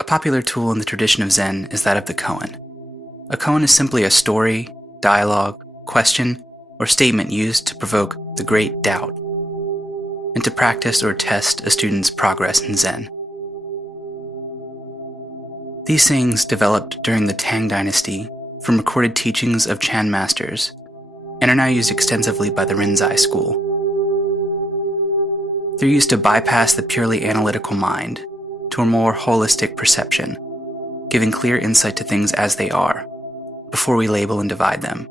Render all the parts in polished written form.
A popular tool in the tradition of Zen is that of the koan. A koan is simply a story, dialogue, question, or statement used to provoke the great doubt, and to practice or test a student's progress in Zen. These sayings developed during the Tang dynasty from recorded teachings of Chan masters, and are now used extensively by the Rinzai school. They're used to bypass the purely analytical mind to a more holistic perception, giving clear insight to things as they are, before we label and divide them.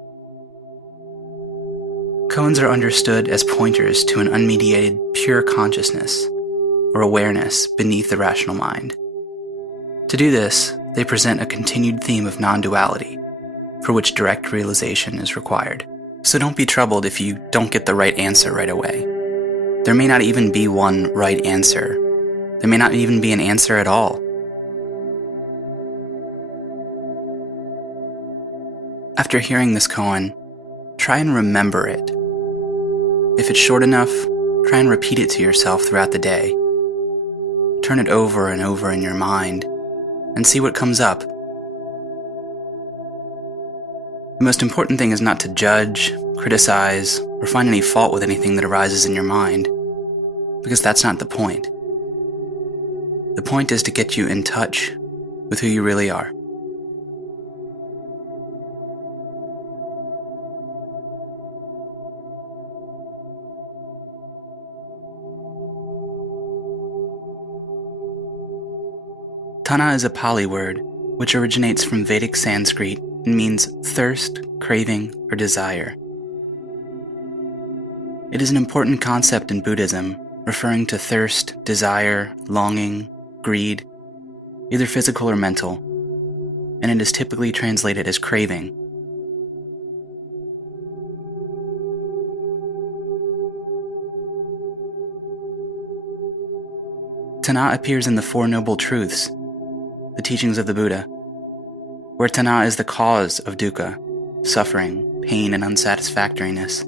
Koans are understood as pointers to an unmediated, pure consciousness, or awareness beneath the rational mind. To do this, they present a continued theme of non-duality, for which direct realization is required. So don't be troubled if you don't get the right answer right away. There may not even be one right answer. There may not even be an answer at all. After hearing this koan, try and remember it. If it's short enough, try and repeat it to yourself throughout the day. Turn it over and over in your mind, and see what comes up. The most important thing is not to judge, criticize, or find any fault with anything that arises in your mind, because that's not the point. The point is to get you in touch with who you really are. Tanha is a Pali word which originates from Vedic Sanskrit and means thirst, craving, or desire. It is an important concept in Buddhism, referring to thirst, desire, longing, greed, either physical or mental, and it is typically translated as craving. Tanha appears in the Four Noble Truths, the teachings of the Buddha, where Tanha is the cause of dukkha, suffering, pain, and unsatisfactoriness,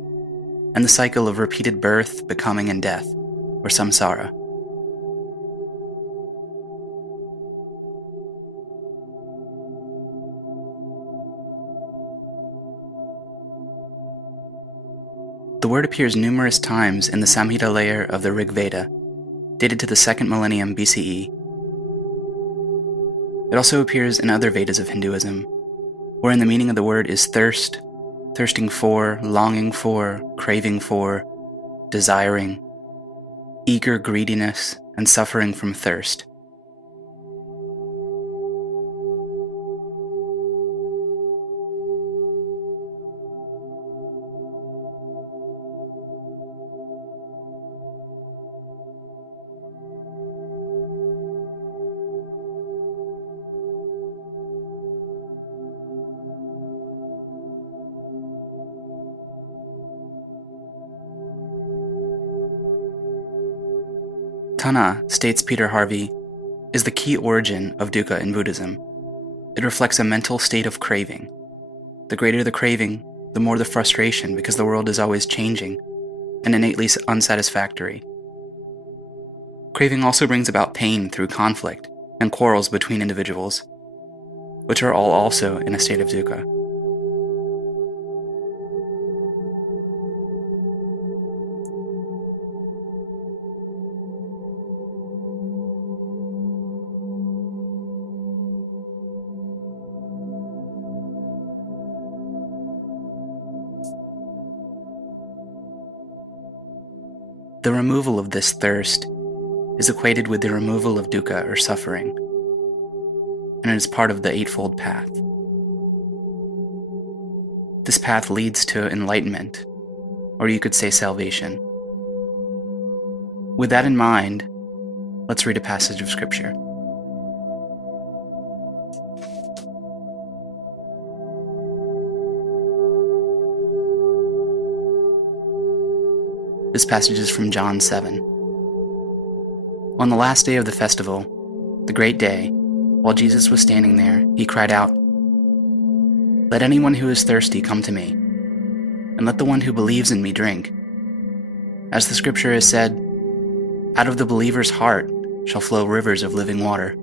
and the cycle of repeated birth, becoming, and death, or samsara. The word appears numerous times in the Samhita layer of the Rig Veda, dated to the 2nd millennium BCE. It also appears in other Vedas of Hinduism, wherein the meaning of the word is thirst, thirsting for, longing for, craving for, desiring, eager greediness, and suffering from thirst. Tanha, states Peter Harvey, is the key origin of dukkha in Buddhism. It reflects a mental state of craving. The greater the craving, the more the frustration, because the world is always changing and innately unsatisfactory. Craving also brings about pain through conflict and quarrels between individuals, which are all also in a state of dukkha. The removal of this thirst is equated with the removal of dukkha or suffering, and it is part of the Eightfold Path. This path leads to enlightenment, or you could say salvation. With that in mind, let's read a passage of Scripture. This passage is from John 7. On the last day of the festival, the great day, while Jesus was standing there, he cried out, "Let anyone who is thirsty come to me. and let the one who believes in me drink. As the scripture has said, out of the believer's heart shall flow rivers of living water.